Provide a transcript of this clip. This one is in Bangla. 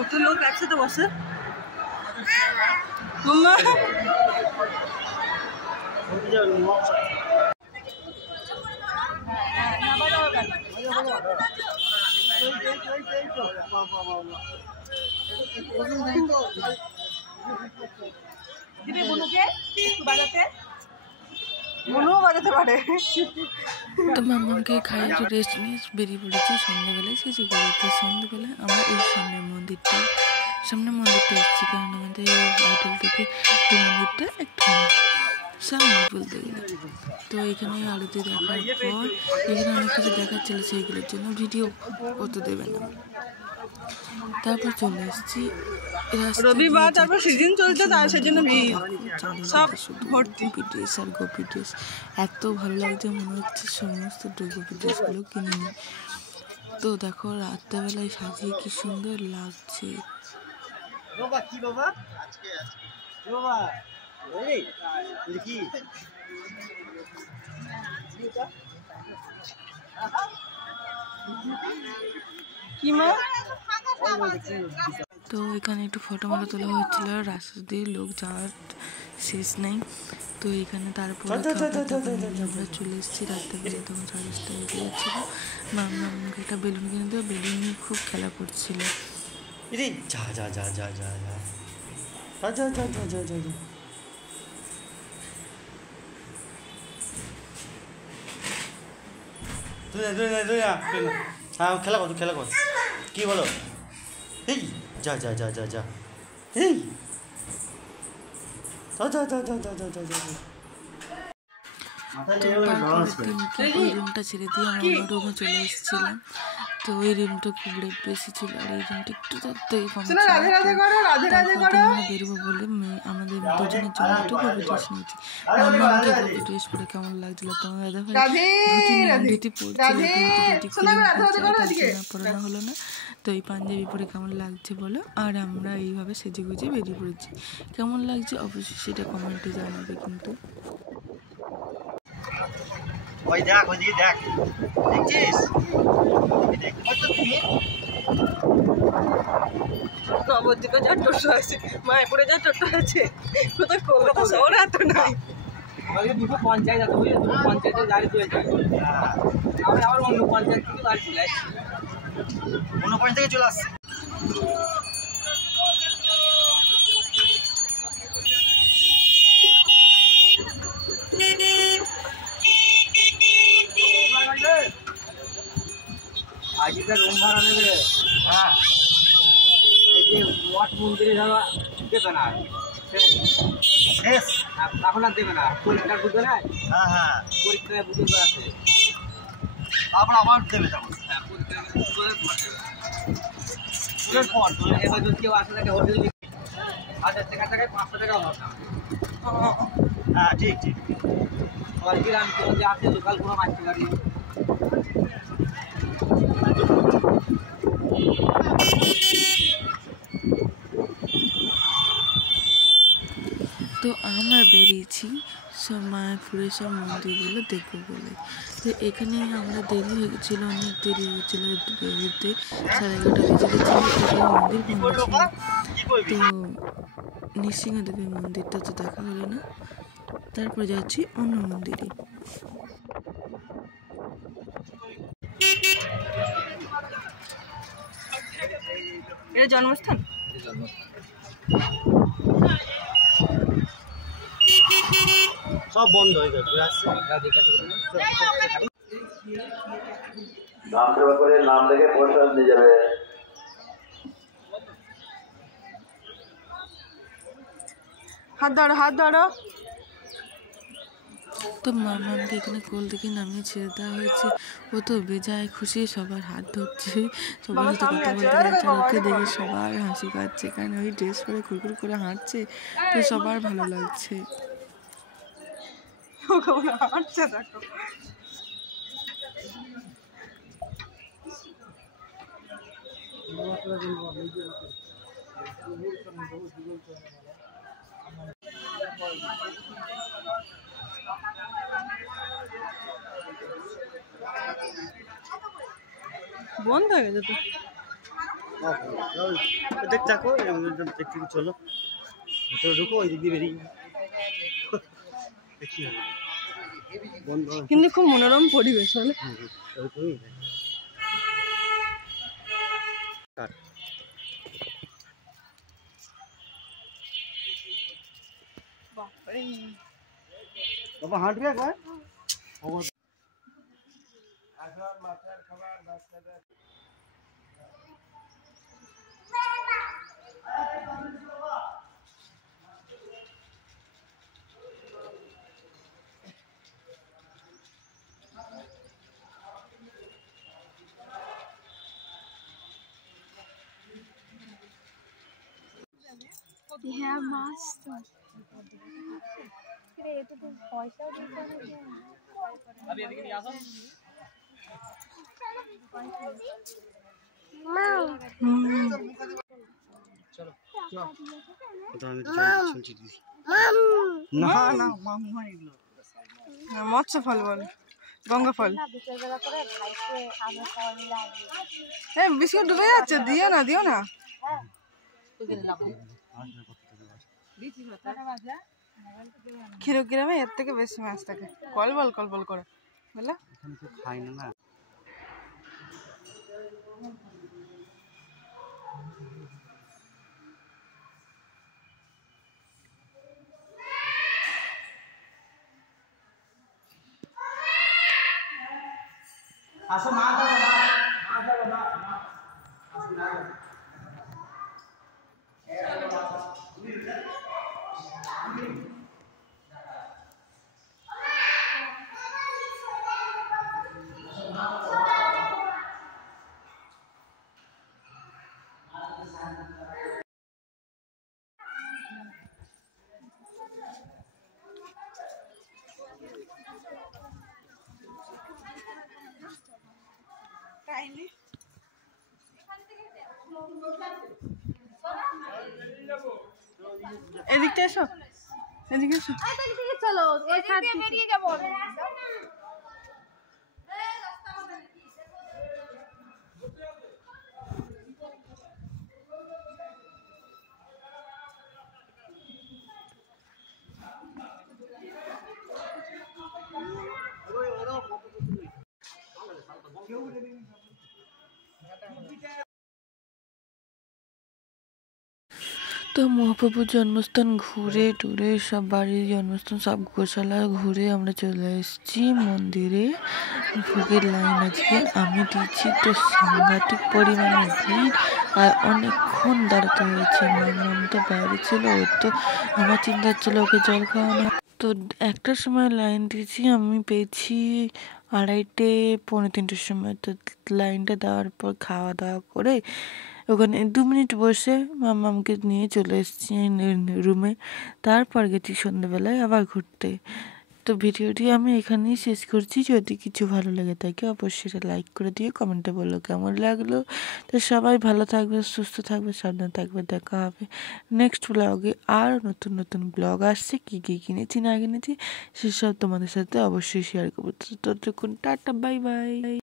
কত লোক একসাথে বসে মাম্মা বাজাতে পারে। তো মাম্মাকে খাই একটু রেস্ট নিয়ে বেরিয়ে পড়েছি সন্ধ্যেবেলায়। শেষে করেছি সন্ধ্যেবেলায় আমরা এই সামনের মন্দিরটা এসেছি, কারণ আমাদের হোটেল থেকে এই মন্দিরটা একটু সামনে বলতে গেলে। তো এখানে আরতি দেখার পর এখানে অনেক কিছু দেখাচ্ছিল, সেইগুলোর জন্য ভিডিও করতে দেবে না। তারপর চলে এসেছি রবিবার, তারপর সিজন চলছে তার সেজন্য সব ভর্তি ড্রেস আর গোপী ড্রেস। এত ভালো লাগছে, মনে হচ্ছে সমস্ত গোপী ড্রেসগুলো কিনে নিই। তো দেখো রাত্রেবেলায় সাজিয়ে কি সুন্দর লাগছে। তো এখানে একটু ফটো মতো তোলা হচ্ছিল, রাস্তা দিয়ে লোক যাওয়ার শেষ নেই। তো এখানে তারপরে আমরা চলে এসেছি রাত্রেবেলা, তখন 10:30 বেজে যাচ্ছিল। মামাকে একটা বেলুন কিনে দেবো, বেলুন নিয়ে খুব খেলা করছিল। খেলা কর কি বলো? এই যা এই ওই রুমটা ছেড়ে দিয়ে আমরা অন্য রুমে চলে এসেছিলাম। তো ওই রুমটা খুব বেশি ছিল, আর এই রুমটা একটু তাড়াতাড়ি কম ছিল। আমরা বেরোবো বলে আমাদের দুজনের জন্য একটু গোপী ড্রেস নিয়েছি। আমাকে গোপী ড্রেস পরে কেমন লাগছিল, তোমার দাদা ধুতি পড়ছিল, পরানো হলো না। তো এই পাঞ্জাবি পরে কেমন লাগছে বলো। আর আমরা এইভাবে সেজে গুজে বেরিয়ে পড়েছি। কেমন লাগছে অবশ্যই সেটা কমেন্টে জানাবে। কিন্তু ওই দেখ, ওইদিকে দেখ, দেখছিস? নবদ্বীপে যা টোটো আছে, মায়াপুরে যা টোটো আছে, কোথাও কলকাতা শহরে এত নাই। দুটো পঞ্চায়েত আছে, বুঝলি, দুটো পঞ্চায়েতের গাড়ি চলে যায়। আমরা আবার অন্য পঞ্চায়েত থেকে গাড়ি চলে আসছি, অন্য পয়েন্ট থেকে চলে আসছে। আজকে রুম ভাড়া নেবে। হ্যাঁ, এই যে মঠ মন্দিরে যাওয়া দেবে না, শেষ এখন আর দেবে না। পরীক্ষার বুঝবে না। হ্যাঁ, পরীক্ষায় বুঝে আছে, আবার দেবে তখন। হ্যাঁ, পরীক্ষার পর এবার যদি কেউ আসে থাকে হোটেল 1000 টাকা থাকে, 500 টাকা হবে না। হ্যাঁ, ঠিক আবার গ্রাম যে আছে লোকাল কোনো মানছি গাড়ি। তো আমরা বেরিয়েছি সব মায়াপুরের সব মন্দিরগুলো দেখবো বলে। তো এখানে আমরা দেরি হয়ে গেছিলো, অনেক দেরি হয়েছিল বেরোতে। 11:30 বেজে গেছিলো, মন্দির বন্ধ ছিল। তো নৃসিংহদেবের মন্দিরটা তো দেখা হলো না। তারপরে যাচ্ছি অন্য মন্দিরে। এটা জন্মস্থান। সব বন্ধ হয়ে যাবে। নাম সেবা করে নাম দেখে প্রসাদ নিয়ে যাবে। হাত ধরো। তো মামাকে এখানে কোল থেকে নামিয়ে ছেড়ে দেওয়া হয়েছে। ও তো বেজায় খুশি, সবার হাত ধরছে, সবার সাথে কথা বলতে যাচ্ছে। ওকে দেখে সবার হাসি পাচ্ছে, কারণ ওই ড্রেস পরে কুরকুর করে হাঁটছে, তো সবার ভালো লাগছে। বন্ধ হয়ে গেছে তো। দেখ থাকো দেখতে চলো ভেতরে ঢুকো ওই দিক দিয়ে বেরিয়ে দেখি বন্ধ কিন্তু খুব মনোরম পরিবেশ হলে বাবা হাঁটবে একবার হ্যাঁ মাছ তো এটা তো পয়সাও দিতে হবে মৎস্য ফল বল গঙ্গা ফল বিকেলবেলা করে ভাইকে আমরা সবাই মিলে আসবো বিস্কুট ডুবে যাচ্ছে দিও না ক্ষীরগ্রামে এর থেকে বেশি মাছ থাকে কলবল করে বুঝলে খাই না আসো মা এদিকটা এসো এদিকে এসো চলো বেরিয়ে যাবো তো মহাপ্রভুর জন্মস্থান ঘুরে টুরে সব বাড়ির জন্মস্থান সব গোশালা ঘুরে আমরা চলে এসেছি মন্দিরে। ভোগের লাইন আজকে আমি দিচ্ছি তো সাংঘাতিক পরিমাণে ভিড় আর অনেকক্ষণ দাঁড়াতে হয়েছে। মাম তো বাইরে ছিল, ওর তো আমার চিন্তা হচ্ছিল ওকে জল খাওয়ানো। তো একটার সময় লাইন দিয়েছি, আমি পেয়েছি 2:30 পৌনে 3টের সময়। তো লাইনটা দেওয়ার পর খাওয়া দাওয়া করে ওখানে 2 মিনিট বসে মামাকে নিয়ে চলে এসেছি রুমে। তারপর গেছি সন্ধ্যেবেলায় আবার ঘুরতে। তো ভিডিওটি আমি এখানেই শেষ করছি। যদি কিছু ভালো লেগে থাকে অবশ্যই লাইক করে দিয়ে কমেন্টে বললো কেমন লাগলো। তো সবাই ভালো থাকবে, সুস্থ থাকবে, সাবধানে থাকবে। দেখা হবে নেক্সট ব্লগে। আর নতুন নতুন ব্লগ আসছে, কী কী কিনেছি না কিনেছি সেসব তোমাদের সাথে অবশ্যই শেয়ার করবো। ততক্ষণ টাটা, বাই বাই।